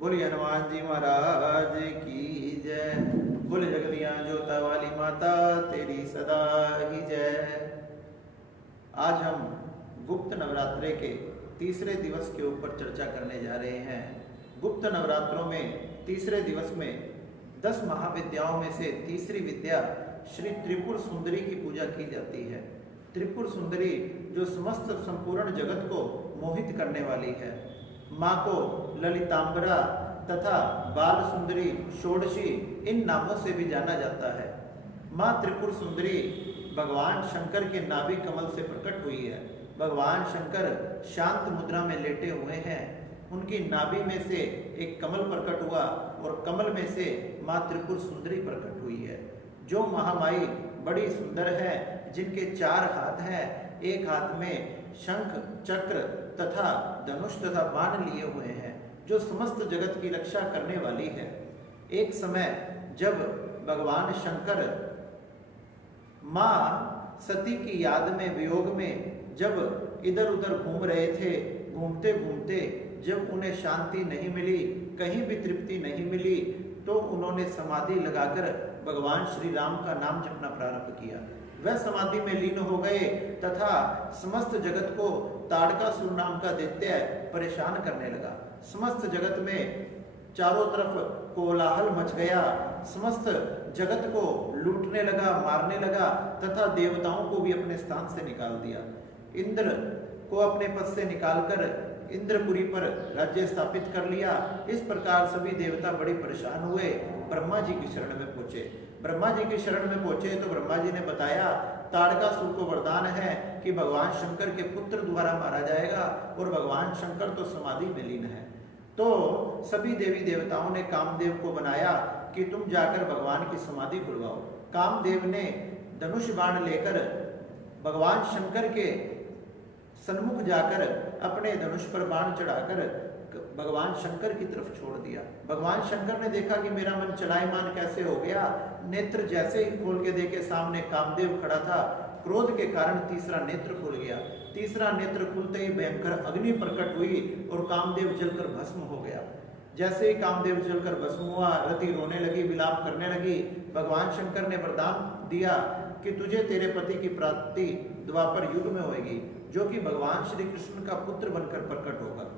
बोलिए हनुमान जी महाराज की जय। बोले जगदियां जोता वाली माता तेरी सदा ही जय। आज हम गुप्त नवरात्रे के तीसरे दिवस के ऊपर चर्चा करने जा रहे हैं। गुप्त नवरात्रों में तीसरे दिवस में 10 महाविद्याओं में से तीसरी विद्या श्री त्रिपुर सुंदरी की पूजा की जाती है। त्रिपुर सुंदरी जो समस्त संपूर्ण जगत को मोहित करने वाली है। माँ को ललितांबरा तथा बाल सुंदरी, षोडशी इन नामों से भी जाना जाता है। माँ त्रिपुर सुंदरी भगवान शंकर के नाभि कमल से प्रकट हुई है। भगवान शंकर शांत मुद्रा में लेटे हुए हैं। उनकी नाभि में से एक कमल प्रकट हुआ और कमल में से माँ त्रिपुर सुंदरी प्रकट हुई है। जो महामाई बड़ी सुंदर है, जिनके 4 हाथ हैं, एक हाथ में शंख, चक्र तथा धनुष तथा बाण लिए हुए हैं, जो समस्त जगत की रक्षा करने वाली है। एक समय जब भगवान शंकर माँ सती की याद में, वियोग में जब इधर उधर घूम रहे थे, घूमते घूमते जब उन्हें शांति नहीं मिली, कहीं भी तृप्ति नहीं मिली, तो उन्होंने समाधि लगाकर भगवान श्री राम का नाम जपना प्रारंभ किया। वह समाधि में लीन हो गए तथा समस्त जगत को ताड़कासुर नाम का दैत्य परेशान करने लगा। समस्त जगत में चारों तरफ कोलाहल मच गया। समस्त जगत को लूटने लगा, मारने लगा तथा देवताओं को भी अपने स्थान से निकाल दिया। इंद्र को अपने पद से निकालकर इंद्रपुरी पर राज्य स्थापित कर लिया। इस प्रकार सभी देवता बड़े परेशान हुए। ब्रह्मा जी की शरण में पहुंचे। ब्रह्मा जी की शरण में पहुंचे तो ब्रह्मा जी ने बताया, ताड़कासुर को वरदान है कि भगवान शंकर के पुत्र द्वारा मारा जाएगा और भगवान शंकर तो समाधि में लीन है। तो सभी देवी देवताओं ने कामदेव को बनाया कि तुम जाकर भगवान की समाधि खुलवाओ। कामदेव ने धनुष बाण लेकर भगवान शंकर के सन्मुख जाकर अपने धनुष पर बाण चढ़ाकर भगवान शंकर की तरफ छोड़ दिया। भगवान शंकर ने देखा कि मेरा मन चलायमान कैसे हो गया। नेत्र जैसे ही खोल के देखे, सामने कामदेव खड़ा था। क्रोध के कारण तीसरा नेत्र खुल गया। तीसरा नेत्र खुलते ही भयंकर अग्नि प्रकट हुई और कामदेव जलकर भस्म हो गया। जैसे ही कामदेव जलकर भस्म हुआ, रति रोने लगी, विलाप करने लगी। भगवान शंकर ने वरदान दिया कि तुझे तेरे पति की प्राप्ति द्वापर युग में होगी, जो कि भगवान श्री कृष्ण का पुत्र बनकर प्रकट होगा।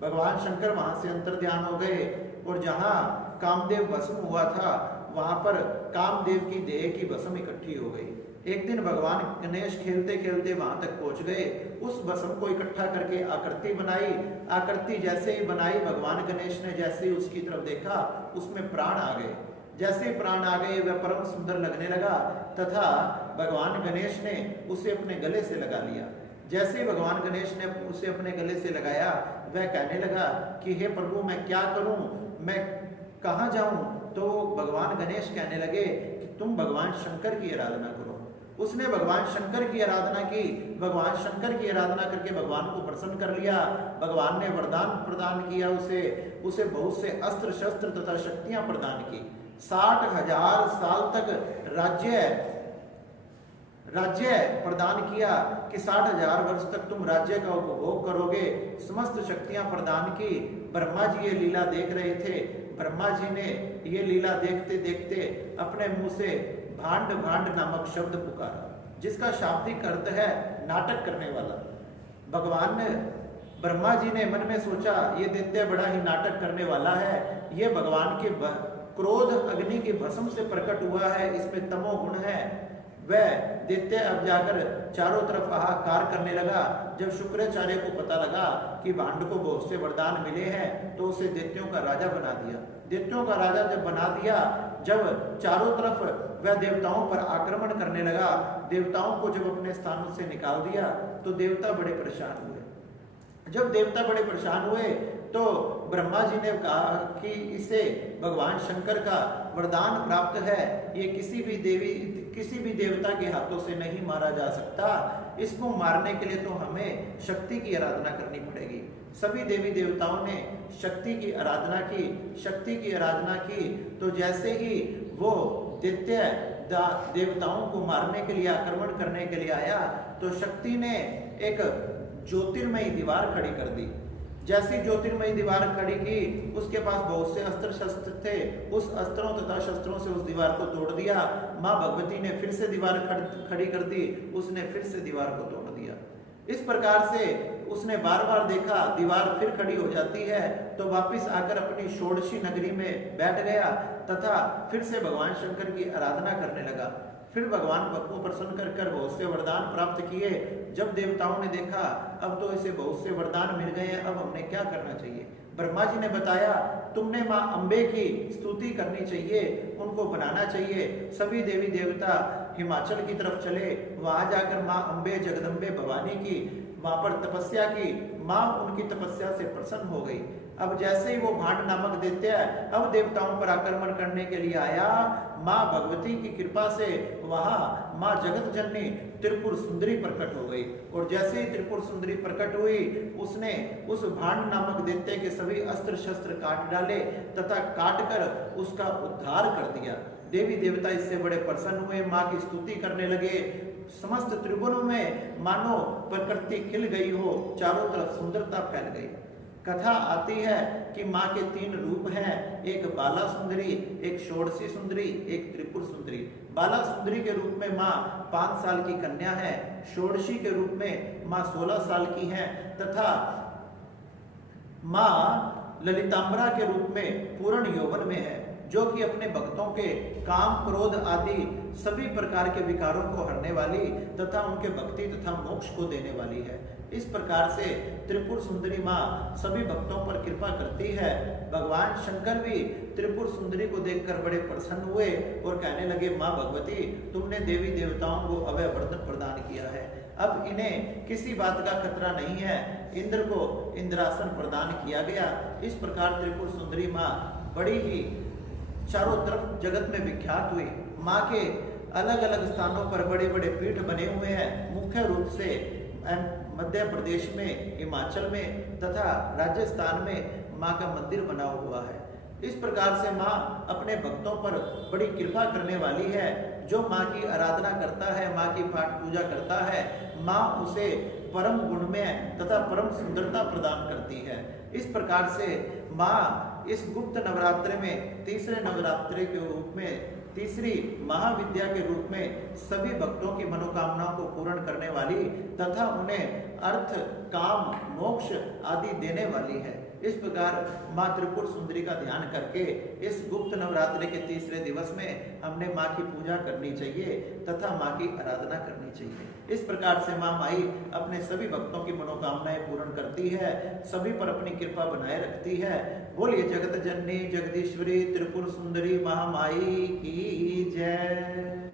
भगवान शंकर वहां से अंतर्ध्यान हो गए और जहां कामदेव भस्म हुआ था, वहां पर कामदेव की देह की भस्म इकट्ठी हो गई। एक दिन भगवान गणेश खेलते खेलते वहां तक पहुंच गए। उस भस्म को इकट्ठा करके आकृति बनाई। आकृति जैसे ही बनाई, भगवान गणेश ने जैसे ही उसकी तरफ देखा, उसमें प्राण आ गए। जैसे प्राण आ गए, वह परम सुंदर लगने लगा तथा भगवान गणेश ने उसे अपने गले से लगा लिया। जैसे ही भगवान गणेश ने उसे अपने गले से लगाया, वह कहने लगा कि हे प्रभु, मैं क्या करूं, मैं कहाँ जाऊं? तो भगवान गणेश कहने लगे कि तुम भगवान शंकर की आराधना करो। उसने भगवान शंकर की आराधना की। भगवान शंकर की आराधना करके भगवान को प्रसन्न कर लिया। भगवान ने वरदान प्रदान किया उसे बहुत से अस्त्र शस्त्र तथा शक्तियां प्रदान की। 60,000 साल तक राज्य प्रदान किया कि 60,000 वर्ष तक तुम राज्य का उपभोग करोगे। समस्त शक्तियां प्रदान की। ब्रह्मा जी ये लीला देख रहे थे। ब्रह्मा जी ने ये लीला देखते देखते अपने मुंह से भांड भांड नामक शब्द पुकारा, जिसका शाब्दिक अर्थ है नाटक करने वाला। भगवान ने, ब्रह्मा जी ने मन में सोचा, ये दैत्य बड़ा ही नाटक करने वाला है। ये भगवान के क्रोध अग्नि के भस्म से प्रकट हुआ है, इसमें तमो गुण है। वह दैत्य अब जाकर चारों तरफ हाहाकार करने लगा। जब शुक्राचार्य को पता लगा कि भांड को बहुत से वरदान मिले हैं, तो उसे दैत्यों का राजा बना दिया। दैत्यों का राजा जब बना दिया, जब चारों तरफ वह देवताओं पर आक्रमण करने लगा, देवताओं को जब अपने स्थानों से निकाल दिया, तो देवता बड़े परेशान हुए। जब देवता बड़े परेशान हुए तो ब्रह्मा जी ने कहा कि इसे भगवान शंकर का वरदान प्राप्त है, ये किसी भी देवता के हाथों से नहीं मारा जा सकता। इसको मारने के लिए तो हमें शक्ति की आराधना करनी पड़ेगी। सभी देवी देवताओं ने शक्ति की आराधना की। शक्ति की आराधना की तो जैसे ही वो दैत्य देवताओं को मारने के लिए, आक्रमण करने के लिए आया, तो शक्ति ने एक ज्योतिर्मयी दीवार खड़ी कर दी। जैसी ज्योतिर्मयी दीवार खड़ी की, उसके पास बहुत से अस्त्र शस्त्र थे, उस अस्त्रों तथा शस्त्रों से उस दीवार को तोड़ दिया। माँ भगवती ने फिर से दीवार खड़ी कर दी, उसने फिर से दीवार को तोड़ दिया। इस प्रकार से उसने बार बार देखा, दीवार फिर खड़ी हो जाती है, तो वापस आकर अपनी षोडशी नगरी में बैठ गया तथा फिर से भगवान शंकर की आराधना करने लगा। फिर भगवान को प्रसन्न कर कर बहुत से वरदान प्राप्त किए। जब देवताओं ने देखा अब तो इसे बहुत से वरदान मिल गए हैं, अब हमने क्या करना चाहिए? ब्रह्मा जी ने बताया, तुमने माँ अम्बे की स्तुति करनी चाहिए, उनको बनाना चाहिए। सभी देवी देवता हिमाचल की तरफ चले, वहां जाकर माँ अम्बे जगदम्बे भवानी की वहां पर तपस्या की। माँ उनकी तपस्या से प्रसन्न हो गई। अब जैसे ही वो भांड नामक दैत्य अब देवताओं पर आक्रमण करने के लिए आया, माँ भगवती की कृपा से वहां माँ जगत जननी त्रिपुर सुंदरी प्रकट हो गई। और जैसे ही त्रिपुर सुंदरी प्रकट हुई, उसने उस भांड नामक दैत्य के सभी अस्त्र शस्त्र काट डाले तथा काट कर उसका उद्धार कर दिया। देवी देवता इससे बड़े प्रसन्न हुए, माँ की स्तुति करने लगे। समस्त त्रिभुवनों में मानो प्रकृति खिल गई हो, चारों तरफ सुंदरता फैल गई। कथा आती है कि माँ के 3 रूप हैं, एक बाला सुंदरी, एक षोडशी सुंदरी, एक त्रिपुर सुंदरी। बाला सुंदरी के रूप में माँ 5 साल की कन्या है, षोडशी के रूप में माँ 16 साल की है तथा माँ ललितांबरा के रूप में पूर्ण यौवन में है, जो कि अपने भक्तों के काम क्रोध आदि सभी प्रकार के विकारों को हरने वाली तथा उनके भक्ति तथा मोक्ष को देने वाली है। इस प्रकार से त्रिपुर सुंदरी माँ सभी भक्तों पर कृपा करती है। भगवान शंकर भी त्रिपुर सुंदरी को देखकर बड़े प्रसन्न हुए और कहने लगे, माँ भगवती, तुमने देवी देवताओं को अभय वरदान प्रदान किया है, अब इन्हें किसी बात का खतरा नहीं है। इंद्र को इंद्रासन प्रदान किया गया। इस प्रकार त्रिपुर सुंदरी माँ बड़ी ही चारों तरफ जगत में विख्यात हुई। माँ के अलग अलग स्थानों पर बड़े बड़े पीठ बने हुए हैं, मुख्य रूप से मध्य प्रदेश में, हिमाचल में तथा राजस्थान में माँ का मंदिर बना हुआ है। इस प्रकार से माँ अपने भक्तों पर बड़ी कृपा करने वाली है। जो माँ की आराधना करता है, माँ की पाठ पूजा करता है, माँ उसे परम गुणमय तथा परम सुंदरता प्रदान करती है। इस प्रकार से माँ इस गुप्त नवरात्रि में तीसरे नवरात्रि के रूप में, तीसरी महाविद्या के रूप में सभी भक्तों की मनोकामनाओं को पूर्ण करने वाली तथा उन्हें अर्थ, काम, मोक्ष आदि देने वाली है। इस प्रकार माँ त्रिपुर सुंदरी का ध्यान करके इस गुप्त नवरात्रि के तीसरे दिवस में हमने माँ की पूजा करनी चाहिए तथा माँ की आराधना करनी चाहिए। इस प्रकार से माँ माई अपने सभी भक्तों की मनोकामनाएं पूर्ण करती है, सभी पर अपनी कृपा बनाए रखती है। बोलिए जगत जननी जगदीश्वरी त्रिपुर सुंदरी महामाई की जय।